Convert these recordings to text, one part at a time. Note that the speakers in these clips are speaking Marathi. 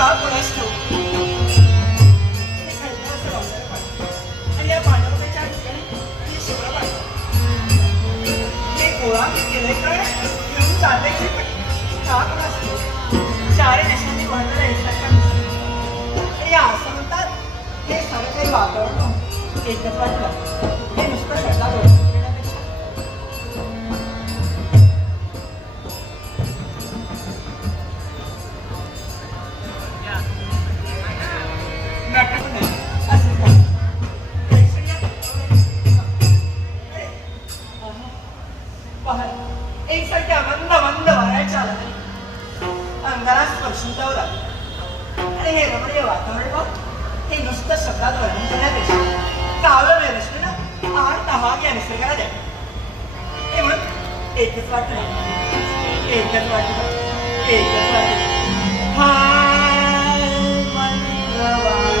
का कोणास ठाऊक आणि या पांडवतेच्या ठिकाणी शिवरा पाहिजे हे गोळा केलंय कारण घेऊन चाललंय की पण का कोणास ठाऊक चारही देशांनी वाढलेला एकसारखा या असं म्हणतात हे सारं काही वातावरण एकच वाटलं हे नुसतं शब्दात आणि हे रमणीय वातावरण हे नुसतं शब्दात वर्णन करण्यापेक्षा कावलं वेरसलं ना आठ तहाग या निसर्गाला द्या हे म्हणून एकच वाटलं एकच वाटलं एकच वाटलं हाय मंगळवारा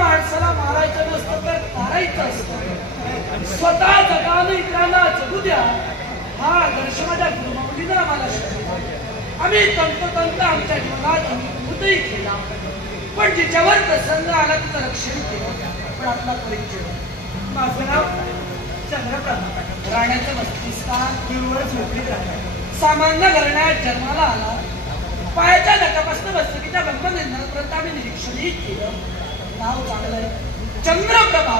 माणसाला मारायचं नसतं तर मारायचं असतं. स्वतः जगानं इतरांना जगू द्या हा आदर्श माझ्या गुरुमाऊलीनं आम्हाला शिकवला. आम्ही तंतोतंत आमच्या जीवनात अनुभूतही केला, पण जिच्यावर प्रसंग आला तिचं रक्षण केलं. पण आपला परिचय, माझं नाव चंद्रप्रभा, राहण्याचं मस्तिष्कान किरवळ झोपडीत राहतात. सामान्य घराण्यात जन्माला आला. पायाच्या नटापासून वस्तुकीच्या ब्रह्मनिर्णयापर्यंत आम्ही निरीक्षणही केलं. नाव चांगलंय चंद्रप्रभा.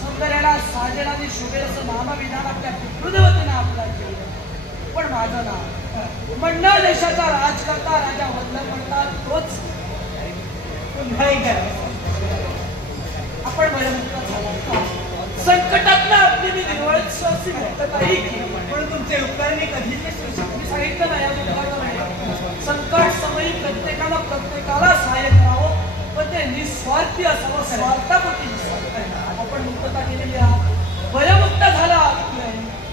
सौंदर्याला साजेल आणि शोभेल असं नामविधान आपल्या पितृदेवतेनं आपल्याला केलं. पण माझं नाव मंडळ देशाचा राजकर्ता राजा वल्लभ म्हणतात तोच. आपण भयमुक्त झाला. संकटातनं आपली मी निर्वळची मुक्तताही केली. पण तुमचे उपकार मी कधीच विसरू शकत. मी सांगितलं ना या मुक्ताला संकट समयी प्रत्येकाला सहाय्य करावं, पण ते निस्वार्थी असावं, स्वार्थापोटी नसावं. आपण मुक्तता केलेली आहात. भयमुक्त झाला.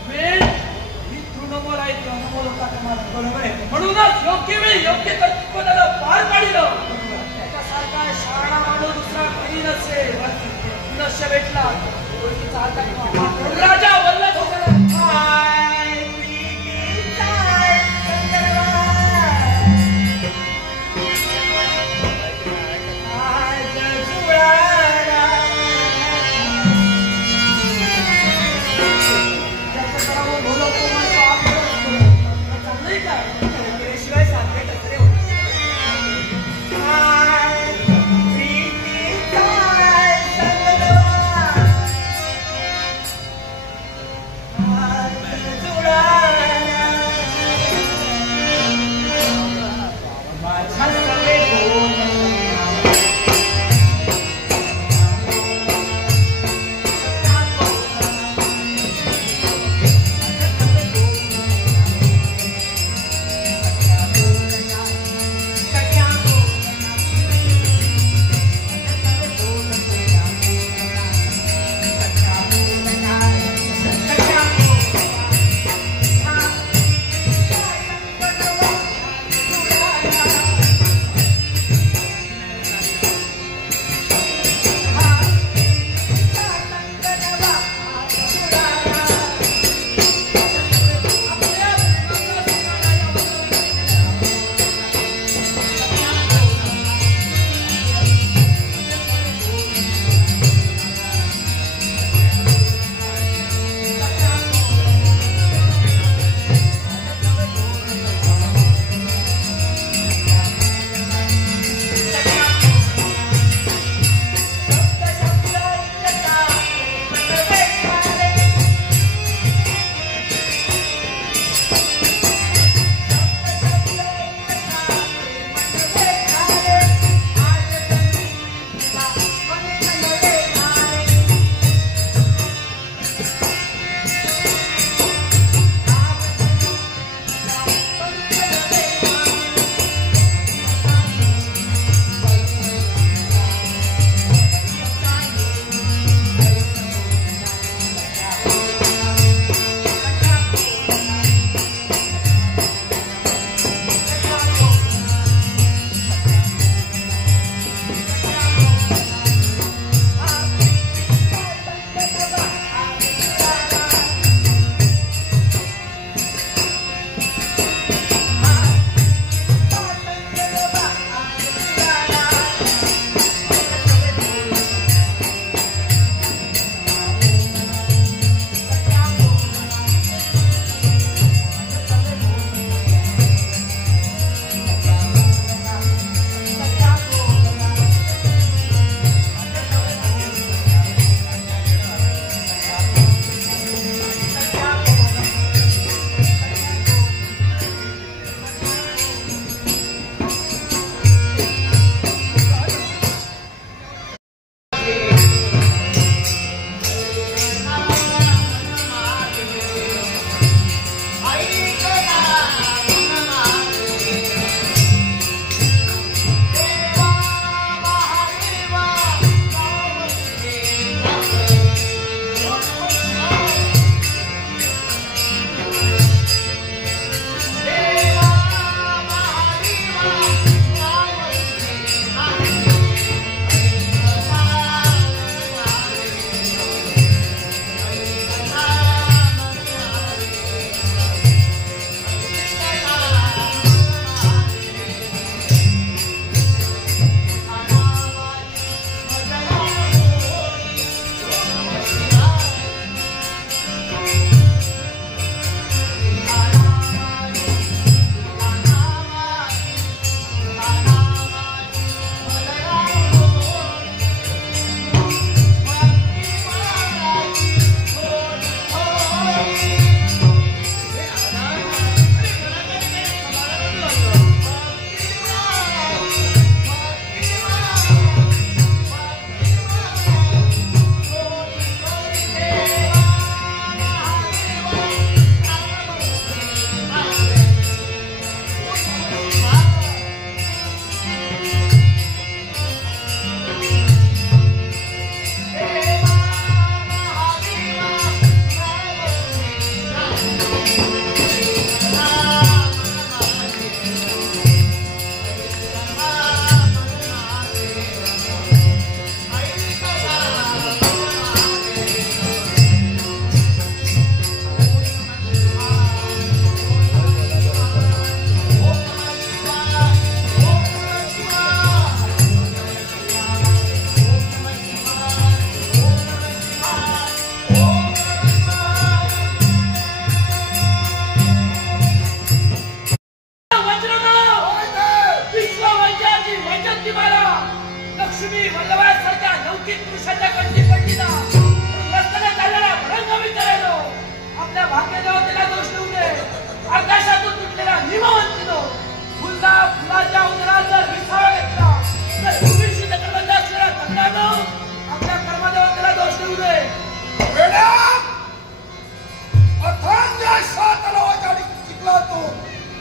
वेळ ही तृणमूल आहे, तृणमूल होता तुम्हाला. बरोबर आहे. म्हणूनच योग्य वेळी योग्य कर्तव्याला पार पाडिलं. त्यासारखा शहाणा माणूस दुसरा काही नसेल. नश्य भेटला राजा वल्लभ होता.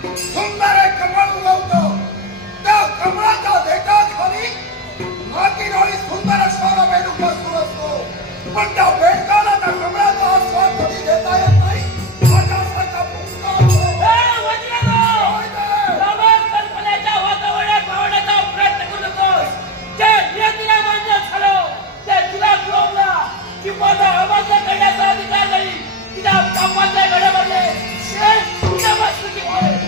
सुंदर एक कमळ उगवतं. त्या कमळाच्या देठाखाली मातीडोळी सुंदर अश्वाला बेडूक बसून असतो. पण त्या बेडकाला त्या कमळाचा आस्वाद कधी घेता येत नाही. माझ्यासारखा पुष्कळ असतो. कल्पनेच्या वातावरणात पावण्याचा प्रयत्न करू नकोस. जे नियतीला मान्य झालं ते तुला मिळवला की माझा अमान्य करण्याचा अधिकार नाही. तिला कामाच्या घड्यामध्ये शेष तुझ्या वास्तुकीमुळे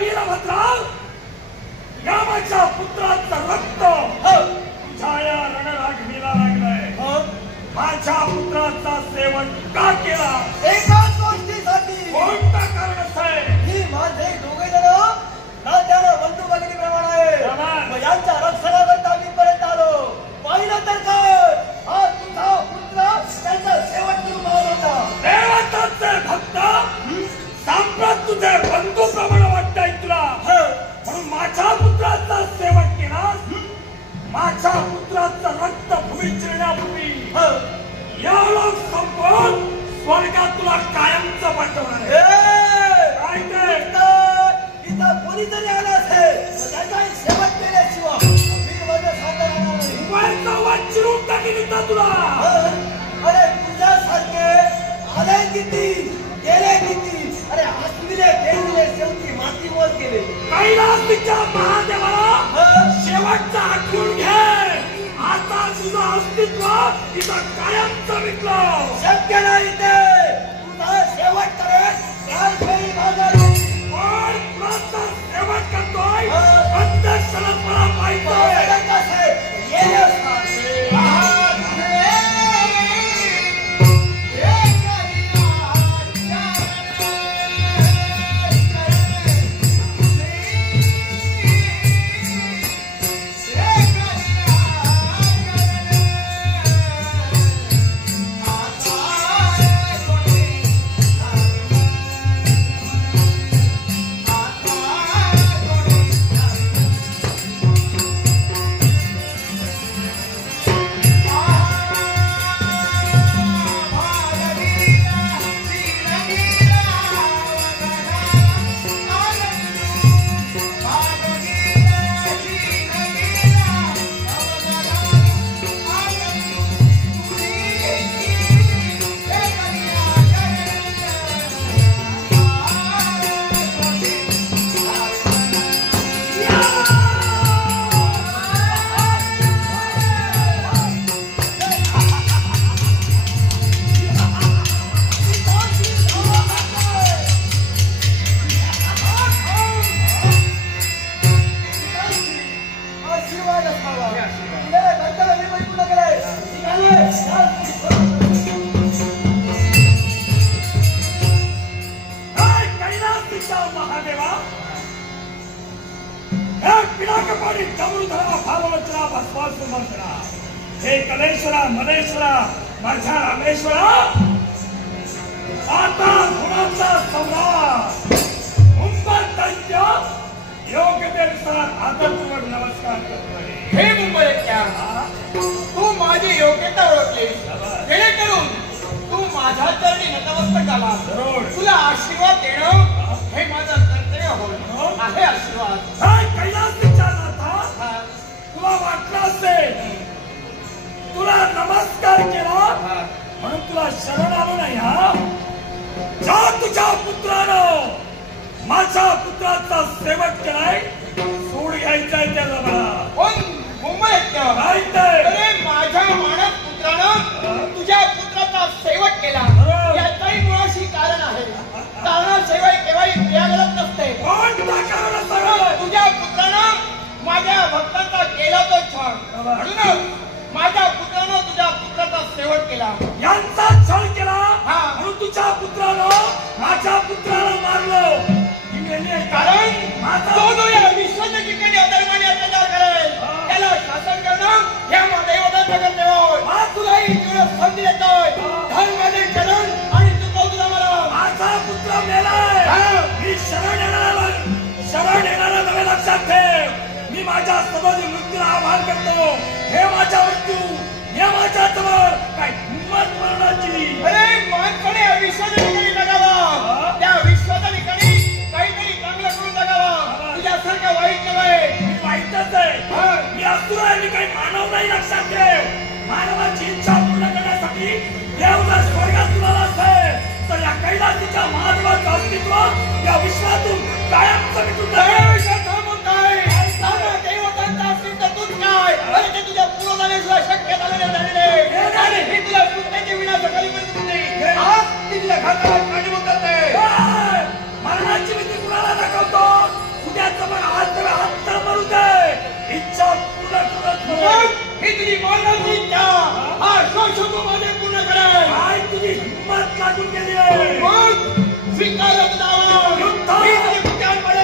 वीरभद्राव या माझ्या पुत्राचं रक्त तुझ्या या रणरागिणीला लागलंय. माझ्या पुत्राचा सेवन का केला? एकाच गोष्टीसाठी. कोणतं कारण आहे? ही माझे दोघे जण ना त्याला स्वर्गात तुला कायमचं पाठवणार आहे. काय ते इथं कोणीतरी आलं असेल त्याचा शेवट केल्याशिवाय मी माझं सांगता येणार नाही. मोबाईलचा वाट चिरून टाकीन इथं तुला. अरे तुझ्यासारखे आले किती गेले किती. अरे हसविले खेळविले शेवटी मातीवर गेले. कैलासच्या महादेवाला शेवटचा आठवून घे. आता तुझं अस्तित्व इथं कायमचं विकलं. शक्य नाही ते. तुझा शेवट करेल काय खेळी बाजारी. पण तुझा शेवट करतोय अंतक्षणात मला माहितोय. कसे येले हे कलेश्वरा मनेश्वरा माझ्या रामेश्वरा. आता गुणांचा सम्राट मुंबई दैत्य योग्यतेनुसार आदरपूर्वक नमस्कार करतो आहे. हे मुंबईच्या तू माझी योग्यता ओळखली जेणेकरून तू माझ्या चरणी नतमस्तक झाला. तुला आशीर्वाद देणं हे माझं कर्तव्य होय. आहे आशीर्वाद. कैलासच्या नाथा तुला वाटलं असेल तुला नमस्कार केला म्हणून तुला शरण आलो नाही. हा ज्या तुझ्या पुत्रानं माझ्या पुत्राचा सेवक केलाय सोड घ्यायचाय त्याला मला. पण मुंबईच्या माझ्या मानस पुत्रानं तुझ्या पुत्राचा सेवक केला याचाही मुळाशी कारण आहे. कारणाशिवाय केव्हाही क्रिया घडत नसते. तुझ्या पुत्रानं माझ्या भक्तांचा केला तो छळ. म्हणून माझ्या पुत्रानं तुझ्या पुत्राचा सेवक केला. यांचा छळ केला म्हणून तुझ्या पुत्रानं माझ्या पुत्राला मारलं. कारण तो या विश्वाच्या ठिकाणी अधर्माने अत्याचार करेल त्याला शासन करणं ह्या देवतांचं कर्तव्य होय. तुलाही संधी देतोय धर्माने चरण आणि चुकव तुला मला. माझा पुत्र मेलाय. मी शरण येणारा नवे लक्षात ठेव. मी माझ्या सदोजी मृत्यूला आवाहन करतो. हे माझ्या मृत्यू हे माझ्या जवळ काय हिंमत मरणाची. अरे मानपणे विश्वाच्या ठिकाणी जगावा. त्या विश्वाच्या ठिकाणी काहीतरी चांगलं करून जगावा. तुझ्यासारखं वाईट नव्हे. मी वाईटच आहे. मी असुर आहे. मी काही मानव नाही. लक्षात ठेव. मानवाची इच्छा पूर्ण करण्यासाठी देव जर स्वर्गात तुला असेल तर या कैलासीच्या महादेवाचं अस्तित्व या विश्वातून कायमचं मिटून जाईल. देवतांचा अस्तित्व तूच काय आणि ते तुझ्या पूर्वजाने सुद्धा शक्य झालेले झालेले आणि हे तुला पुण्याची विनाशकारी परिस्थिती आज ती तुझ्या घराला कारणीभूत करते. मरणाची भीती कुणाला दाखवतो. उद्याचं पण आज तर आत्ता मरू दे. इच्छा पूर्ण करत ही तुझी मरणाची इच्छा हा शोषमध्ये पूर्ण करेल. काय तुझी हिंमत लागून गेली आहे. मग स्वीकारत जावा. ही तुझी बुद्ध्यांमध्ये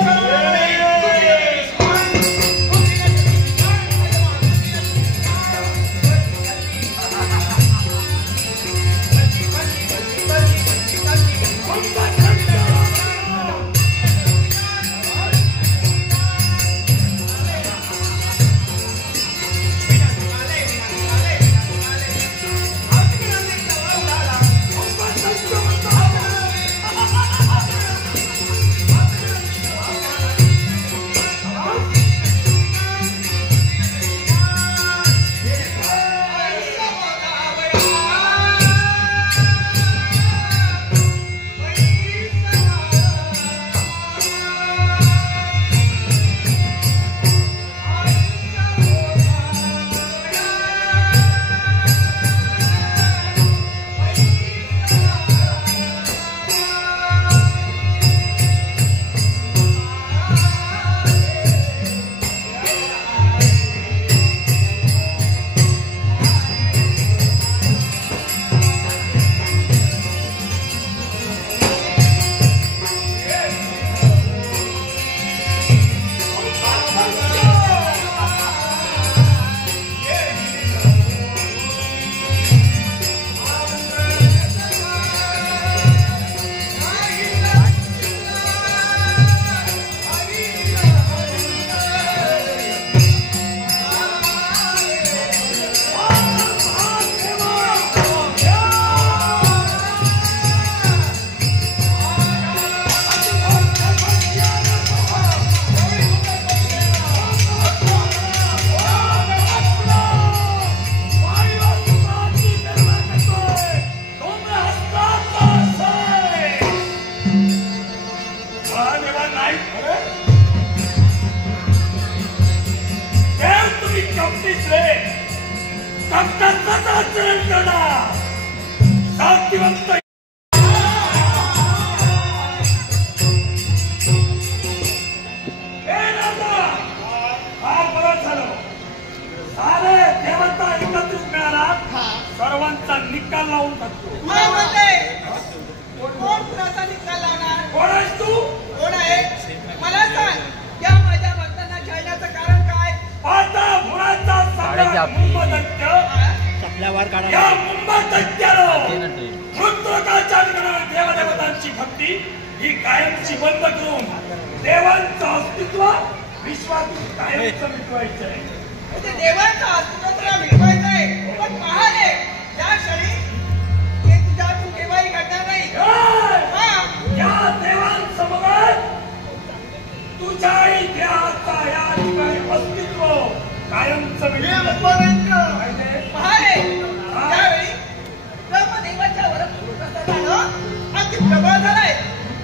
Let's go! सर्वांचा निकाल लावून टाकतो. कोण कुणाचा निकाल लावणार? कोण आहेस तू? कोण आहे मला सांग. या माझ्या भक्तांना खेळण्याचं कारण काय? पाता भुराचा सम्राट मुंबदत्त या मुंबदत्त्यानं मृत्यूकाच्या देवदेवतांची भक्ती ही कायमची बंद करून देवांचं अस्तित्व विश्वातून कायमचं मिटवायचं आहे. देवांचं अस्तित्व मिटवायचं आहे. पण पहाले त्या क्षणी हे तुझ्यातून केव्हाही घडणार नाही. या देवांसमोर तुझ्या इतिहासाचा या ठिकाणी अस्तित्व कायमचं पहाले त्यावेळी ब्रह्मदेवाच्या वरप्रसादानं अगदी प्रबळ झालाय.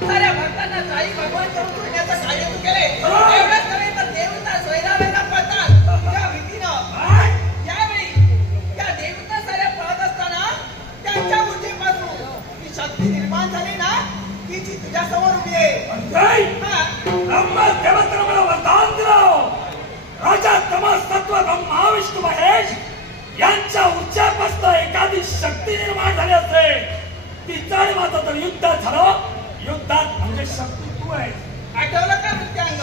साऱ्या भक्तांना काही भगवान करून ठेवण्याचं कार्य तू केले. एवढंच नव्हे तर देवता सोयरावेला पडतात त्या भीतीनं. यावेळी त्या देवता साऱ्या पळत असताना त्यांच्या बुद्धीपासून ती शक्ती निर्माण झाली ना की जी तुझ्या समोर उभी आहे. राजा तमसत्व महाविष्णू महेश यांच्या उच्चापासून एखादी शक्ती निर्माण झाली असेल ती चढ माता तर युद्ध झालं. युद्धात म्हणजे शक्ती तू आहे. आठवलं का नृत्यांग?